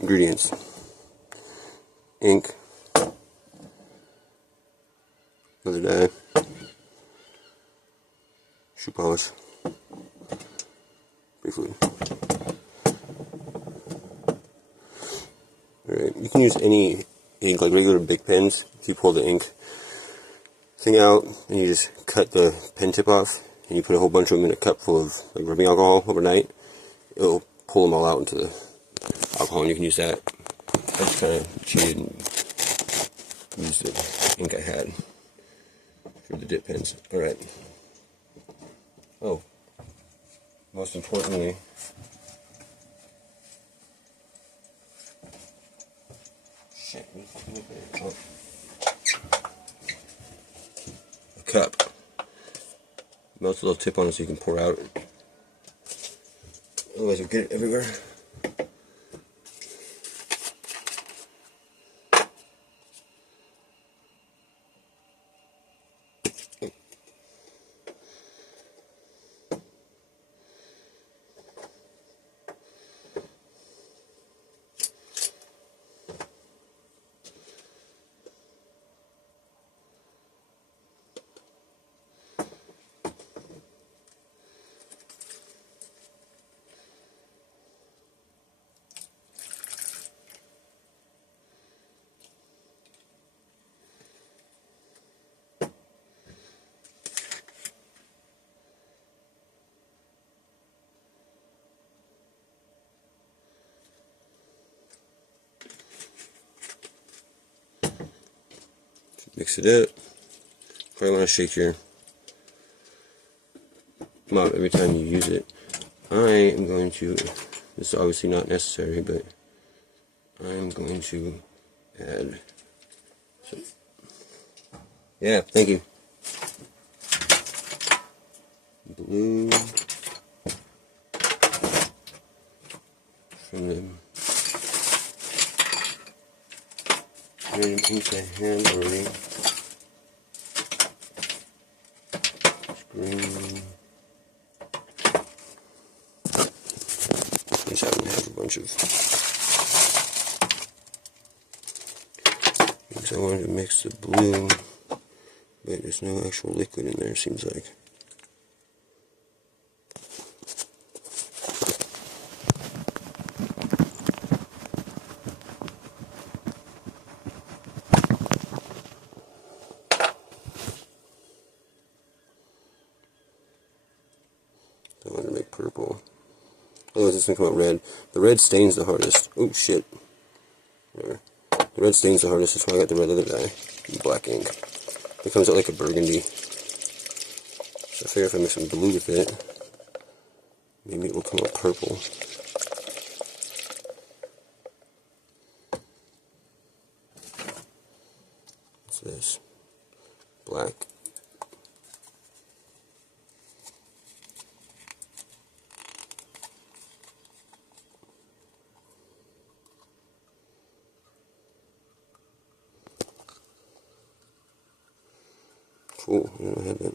Ingredients: ink, another dye, shoe polish, brake fluid. Alright, you can use any ink, like regular big pens. If you pull the ink thing out and you just cut the pen tip off and you put a whole bunch of them in a cup full of like rubbing alcohol overnight, it'll pull them all out into the alcohol and you can use that. I just kind of cheated and used the ink I had for the dip pens. Alright. Oh, most importantly, shit, oh. A cup. Melts a little tip on it so you can pour out. Otherwise you'll get it everywhere. Mix it up. Probably want to shake your mop every time you use it. I am going to, this is obviously not necessary, but I'm going to add some, yeah, thank you. Blue from the random inks I have already. Green. I just happen to have a bunch of inks. I wanted to mix the blue, but there's no actual liquid in there, seems like. I want to make purple. Otherwise it's going to come out red. The red stains the hardest. Oh shit. Whatever. The red stains the hardest, that's why I got the red other dye. Black ink. It comes out like a burgundy. So I figure if I mix some blue with it, maybe it will come out purple. What's this? Black. Cool, I didn't know I had that.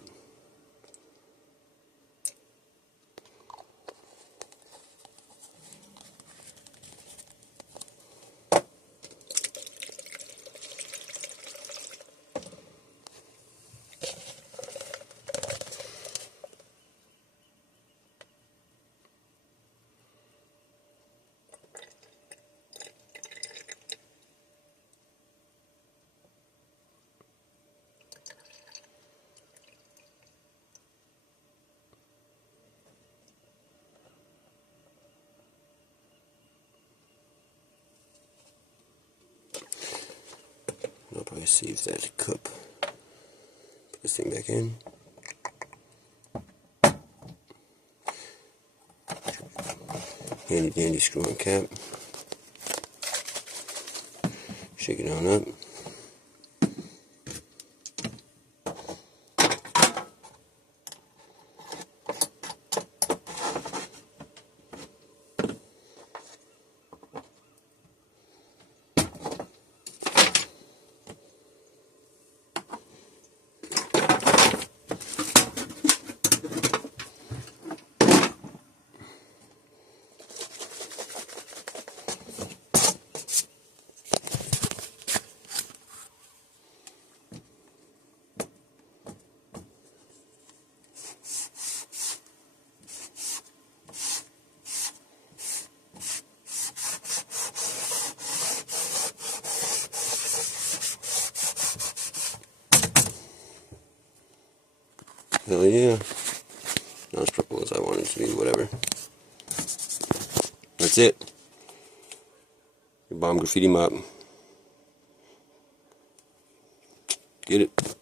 I'll probably save that cup. Put this thing back in. Handy dandy screw on cap. Shake it on up. Hell yeah. Not as purple as I wanted it to be, whatever. That's it. Your bomb graffiti mop. Get it.